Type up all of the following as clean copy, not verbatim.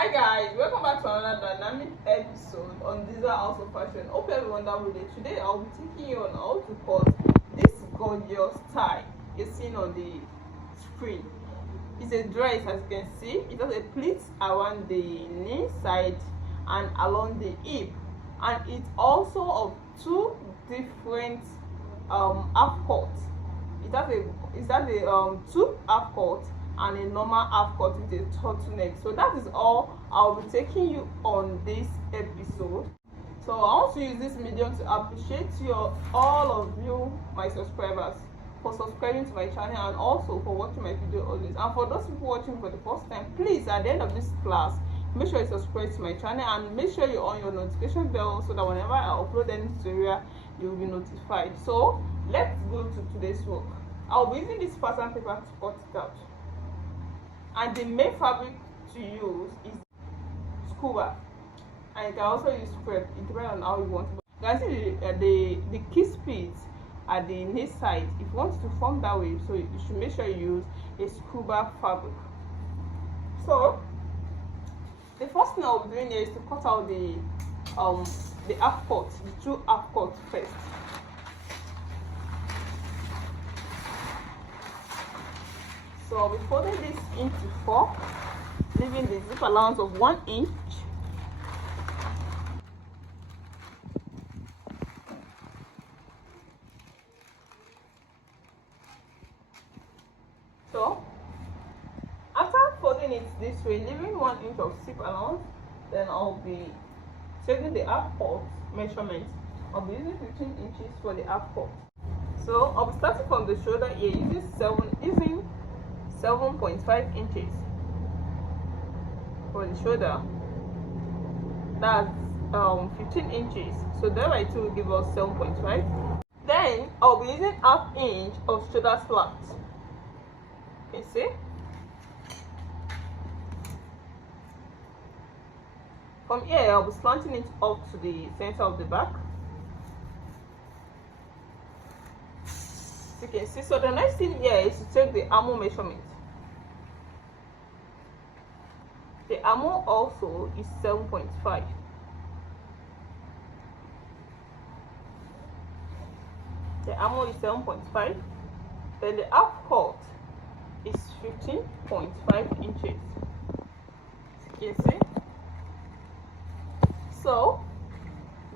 Hi guys, welcome back to another dynamic episode on Diesel House of Fashion. Hope everyone that with it. Today I'll be taking you on how to cut this gorgeous tie you're seeing on the screen. It's a dress, as you can see. It has a pleat around the knee side and along the hip, and it's also of two different half cuts. It has a two half cuts and a normal half cut with a turtleneck. So that is all I'll be taking you on this episode. So I want to use this medium to appreciate you, all of you, my subscribers, for subscribing to my channel and also for watching my video always. And for those people watching for the first time, please, at the end of this class, make sure you subscribe to my channel and make sure you're on your notification bell so that whenever I upload any tutorial, you'll be notified. So let's go to today's work. I'll be using this pattern paper to cut it out, and the main fabric to use is scuba, and you can also use crepe. It depends on how you want it. You can see the kiss pleats at the knee side. If you want it to form that way, so you should make sure you use a scuba fabric. So the first thing I'll be doing here is to cut out the half cut, the two half cuts first. So I'll be folding this into 4, leaving the zip allowance of 1 inch. So after folding it this way, leaving 1 inch of zip allowance, then I'll be taking the half cut measurement. I'll be using 15 inches for the half cut. So I'll be starting from the shoulder here, using 7.5 inches for the shoulder. That's 15 inches, so that by 2 will give us 7.5. Then I'll be using ½ inch of shoulder slat. You see, from here I'll be slanting it up to the center of the back. You can see. So the next thing here is to take the armhole measurement. The armhole also is 7.5. The armhole is 7.5. Then the half cut is 15.5 inches. You can see. So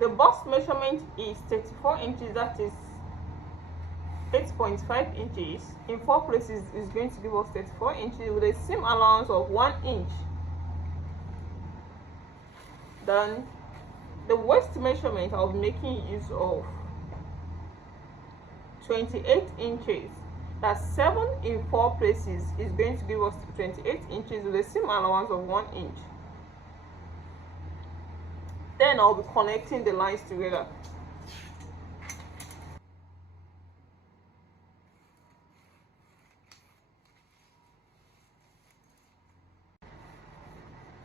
the bust measurement is 34 inches. That is 8.5 inches. In 4 places is going to give us 34 inches with a seam allowance of 1 inch. Then the waist measurement I'll be making use of 28 inches. That's 7 in 4 places is going to give us 28 inches with a seam allowance of 1 inch. Then I'll be connecting the lines together.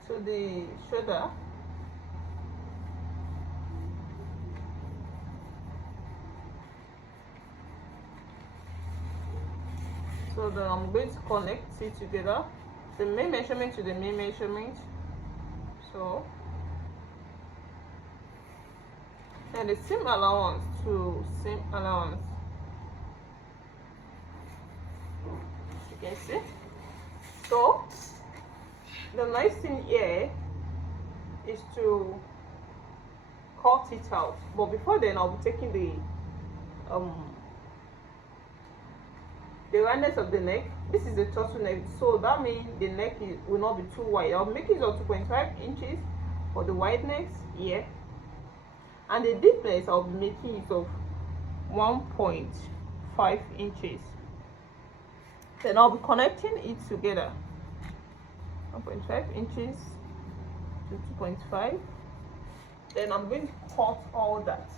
So the shoulder, so then I'm going to connect it together, the main measurement to the main measurement. So and the seam allowance to seam allowance. You can see. So the next thing here is to cut it out, but before then I'll be taking the roundness of the neck. This is a turtleneck, so that means the neck will not be too wide. I'll make it of 2.5 inches for the wideness here, and the deepness I'll be making it of 1.5 inches. Then I'll be connecting it together, 1.5 inches to 2.5. Then I'm going to cut all that.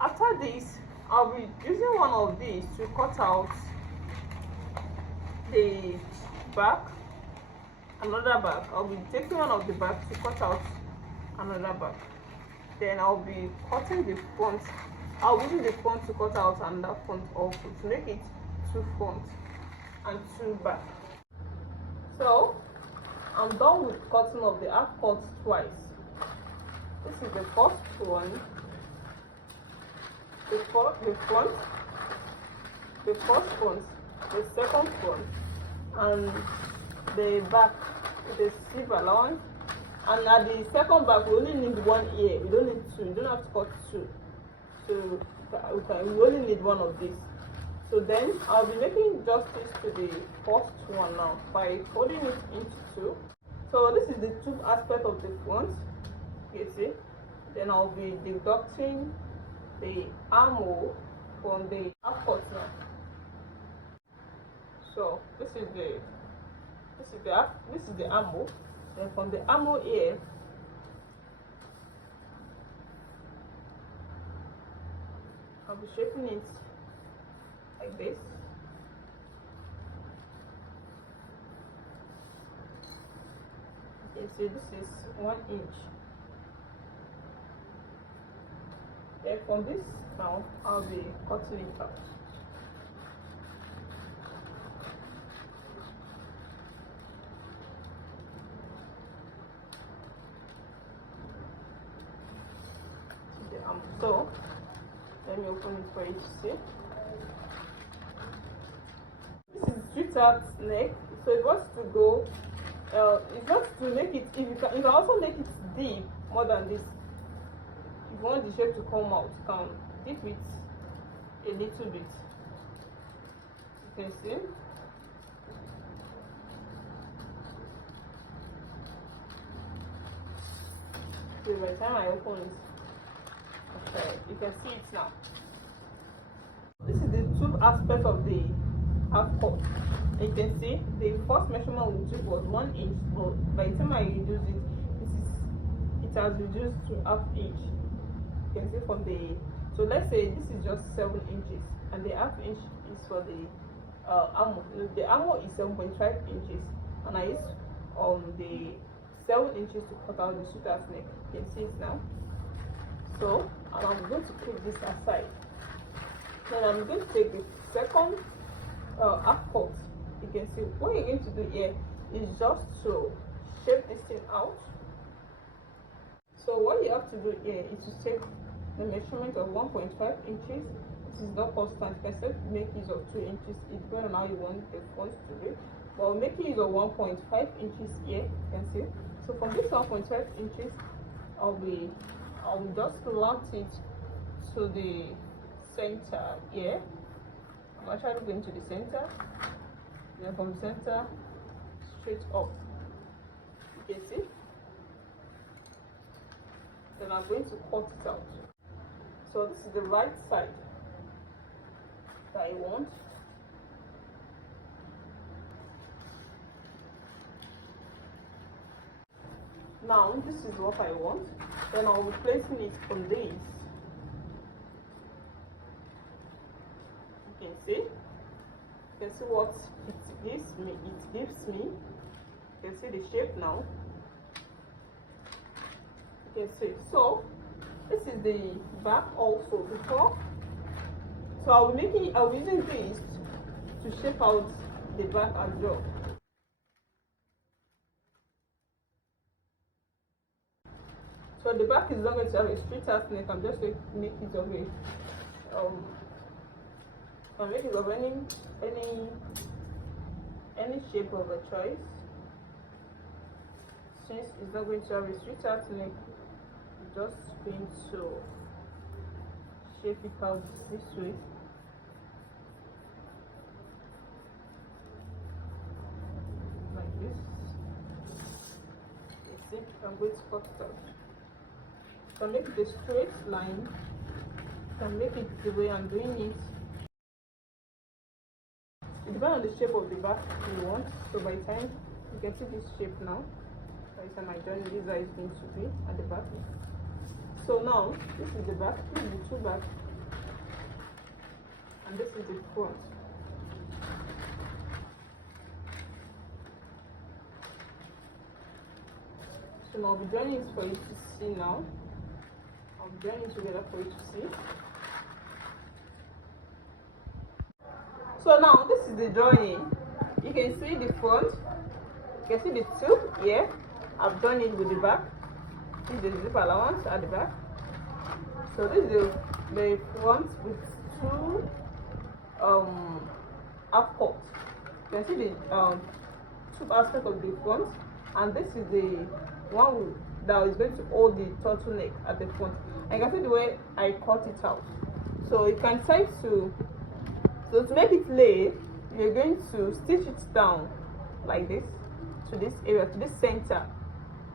After this, I'll be using one of these to cut out the back another bag. I'll be taking one of the bags to cut out another bag. Then I'll be cutting the front. I'll use the front to cut out another front also to make it 2 front and 2 back. So I'm done with cutting of the half cut twice. This is the first one, the front, the first front, the second front, and the back with the sleeve allowance. And at the second back, we only need 1 ear. We don't need 2. You don't have to cut 2. So we only need 1 of these. So then I'll be making justice to the first one now by folding it into 2. So this is the tube aspect of the front. You see. Then I'll be deducting the armhole from the half cut now. So this is the armhole. Then from the armhole here, I'll be shaping it like this. You can see this is 1 inch. Then from this now, I'll be cutting it out. So let me open it for you to see. This is sweetheart neck. So it wants to go. It's just to make it. If you can also make it deep more than this. If you want the shape to come out, you can dip it a little bit. You can see. So by the time I open it. You can see it now. This is the tube aspect of the half cut. You can see the first measurement we took was 1 inch, but by the time I reduce it, it has reduced to ½ inch. You can see from the, so let's say this is just 7 inches, and the ½ inch is for the armhole. The armhole is 7.5 inches, and I use the 7 inches to cut out the sweater's neck. You can see it now. So, and I'm going to put this aside. Then I'm going to take the second half cut. You can see what you're going to do here is just to shape this thing out. So what you have to do here is to take the measurement of 1.5 inches. This is not constant. You can still make use of 2 inches. It depends on how you want the front to be. But we're making use of 1.5 inches here. You can see. So from this 1.5 inches, I'll just launch it to the center here. I'm actually going to the center. Then from the center straight up. You can see. Then I'm going to cut it out. So this is the right side that I want. Now this is what I want. Then I'll be placing it on this. You can see. You can see what it gives me. You can see the shape now. You can see. So this is the back also before. So I'll be using this to shape out the back as well. So the back is not going to have a straight ass neck. I'm just going to make it of any shape of a choice. Since it's not going to have a straight ass neck, I'm just going to shape it out this way. Like this. You see, I'm going to cut it out. You can make it a straight line. You can make it the way I'm doing it. It depends on the shape of the back you want. So by the time you can see this shape now, by the time I join this, is going to be at the back. So now this is the back, this is the two back, and this is the front. So I'll be joining it for you to see now. I'll be joining it together for you to see. So now this is the joining. You can see the front. You can see the tube here. I've joined it with the back. This is the zip allowance at the back. So this is the front with two half cuts. You can see the tube aspect of the front, and this is the one that is going to hold the turtleneck at the front. And you can see the way I cut it out. So you can try to make it lay, you're going to stitch it down like this to this area, to this center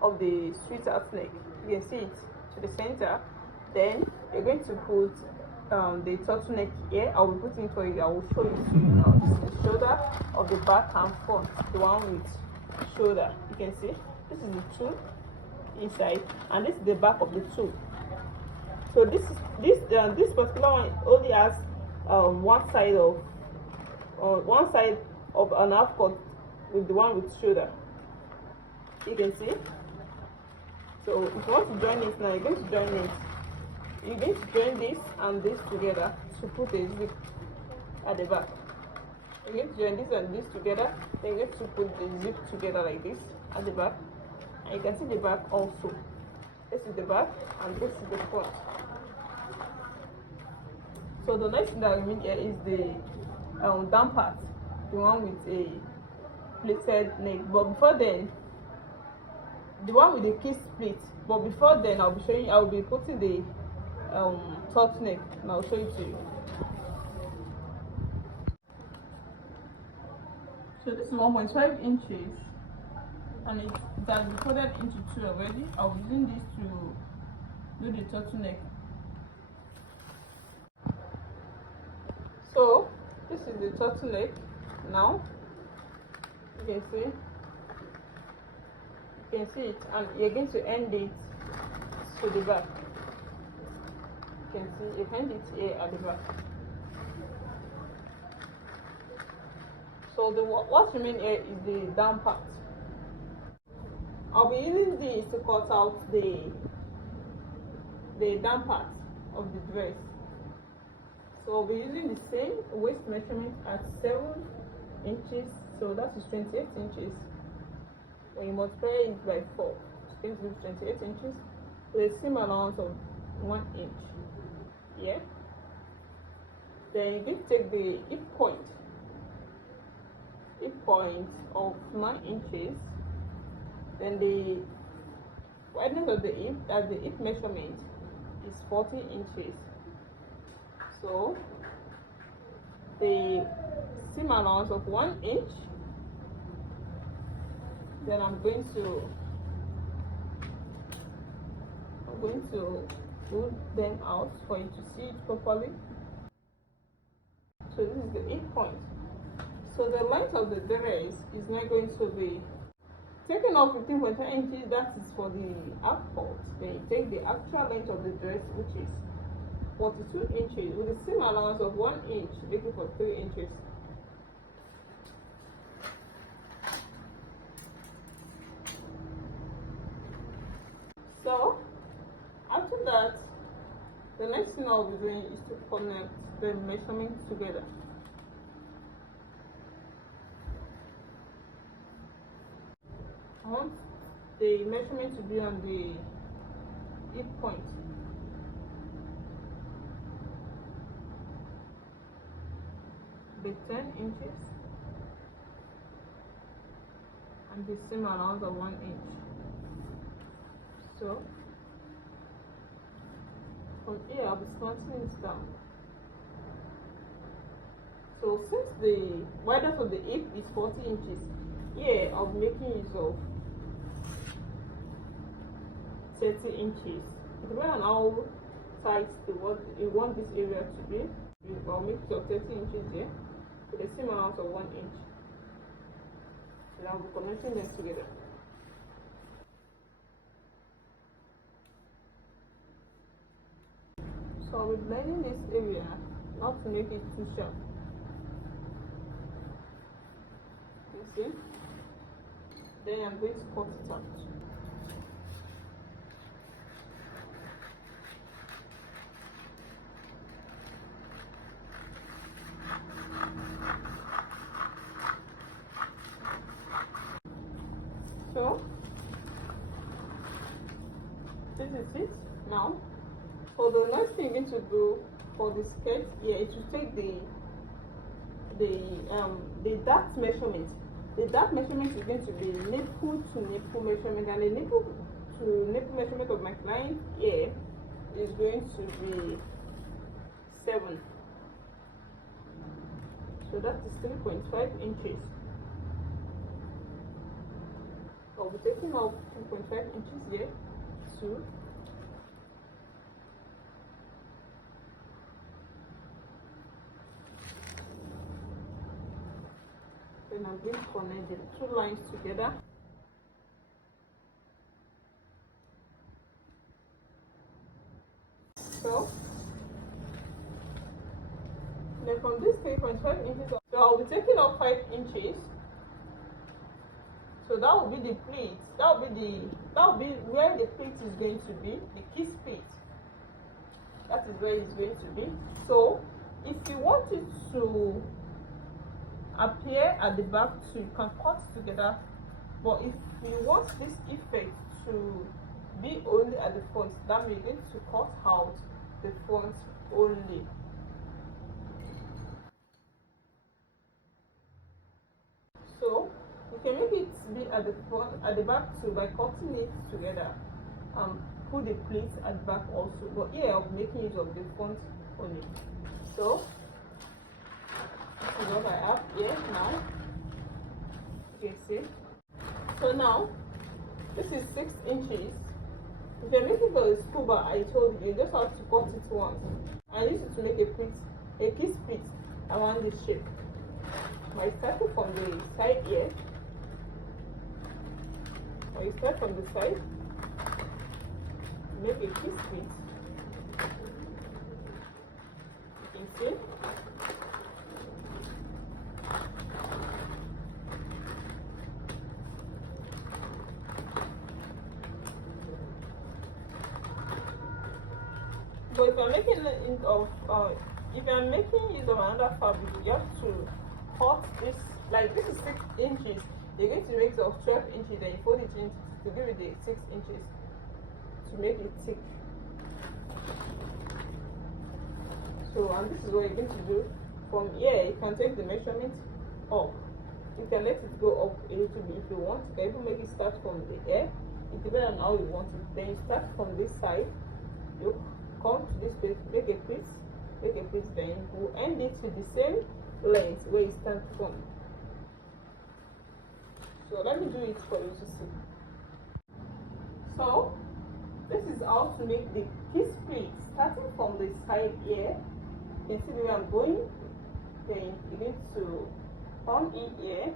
of the sweetheart neck. You can see it to the center. Then you're going to put the turtleneck here. I will put it for you. I will show it to you now. This is the shoulder of the back and front, the one with shoulder. You can see this is the tube inside, and this is the back of the tube. So this particular one only has one side of an half cut with the one with shoulder. You can see. So if you want to join it now, you're going to join it. You're going to join this and this together to put a zip at the back. You're going to join this and this together. Then you're going to put the zip together like this at the back. And you can see the back also. This is the back and this is the front. So the next thing that we need here is the down part, the one with a pleated neck. But before then, the one with the kiss pleat. But before then, I'll be putting the turtleneck, and I'll show it to you. So this is 1.5 inches, and it has been folded into two already. I'll be using this to do the turtleneck. So this is the turtleneck now. You can see it, and you're going to end it to the back. You can see you end it here at the back. So what remains here is the down part. I'll be using this to cut out the down part of the dress. So I'll be using the same waist measurement at 7 inches. So that is 28 inches. When you multiply it by 4, it's going to be 28 inches with a seam allowance of 1 inch. Yeah. Then you going to take the hip point of 9 inches. Then the wideness of the hip, as the hip measurement, is 40 inches. So the seam allowance of 1 inch. Then I'm going to pull them out for you to see it properly. So this is the 8 point. So the length of the dress is now going to be taken off 15.5 inches. That is for the half cut. Then you take the actual length of the dress, which is 42 inches, with a seam allowance of 1 inch, making for 3 inches. So after that, the next thing I'll be doing is to connect the measurements together. I want the measurement to be on the hip point. The 10 inches and the seam allowance of 1 inch. So from here I'll be slanting it down. So since the wideness of the hip is 40 inches, here I'll be making use of 30 inches. Depending on how tight you want this area to be, I'll make use of 30 inches here with the same amount of 1 inch. And I'll be connecting them together. So I'll be blending this area not to make it too sharp. You see? Then I'm going to cut it out. this is it now. So the next thing you're going to do for the skirt here is to take the dart measurement. The dart measurement is going to be nipple to nipple measurement, and the nipple to nipple measurement of my client here is going to be 7. So that is 3.5 inches. I'll be taking out 2.5 inches here, 2. Then I'm going to connect the 2 lines together. So then from this 3.5 inches, so I'll be taking out 5 inches. So that will be the pleat. That will be where the pleat is going to be, the kiss pleat. That is where it's going to be. So if you want it to appear at the back too, you can cut together. But if you want this effect to be only at the front, that means you're going to cut out the front only. So you can make it be at the front, at the back too, by cutting it together. Put the pleats at the back also, but here I'm making use of the front only. So this is what I have here now. You can see. So now this is 6 inches. If you're making for a scuba, I told you, you just have to cut it once. I use it to make a kiss pleat around this shape. I started from the side here. I start from the side, make a kiss pleat. You can see. But if I'm making use of another fabric, you have to cut this. Like this is 6 inches. You're going to make it of 12 inches, then you fold it in to give it the 6 inches to make it thick. So, and this is what you're going to do. From here, you can take the measurement up. You can let it go up a little bit if you want. You can even make it start from the air. It depends on how you want it. Then you start from this side. You come to this place, make a pleat, then you end it to the same length where you start from. So let me do it for you to see. So this is how to make the kiss pleat. Starting from the side here, you can see where I'm going. Then you need to come in here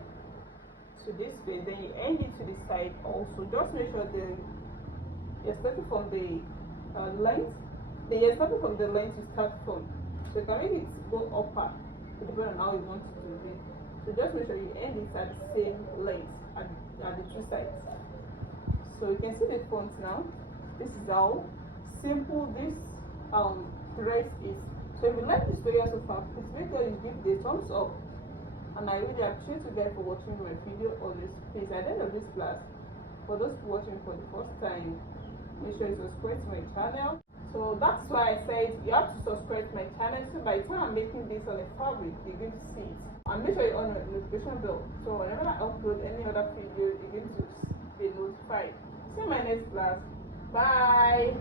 to this way, then you end it to the side also. Just make sure you're starting from the length. Then you're starting from the length you start from. So you can make it go upper, depending on how you want it to be. So just make sure you end it at the same length at the 2 sides. So you can see the front now. This is how simple this dress is. So if you like this video so far, please make sure you give the thumbs up. And I really appreciate you guys for watching my video always. Please, at the end of this class, for those watching for the first time, make sure you subscribe to my channel. So that's why I said you have to subscribe to my channel, so by the time I'm making this on a fabric, you're going to see it. And make sure you on the notification bell, so whenever I upload any other video, you're going to be notified. See you in my next class. Bye.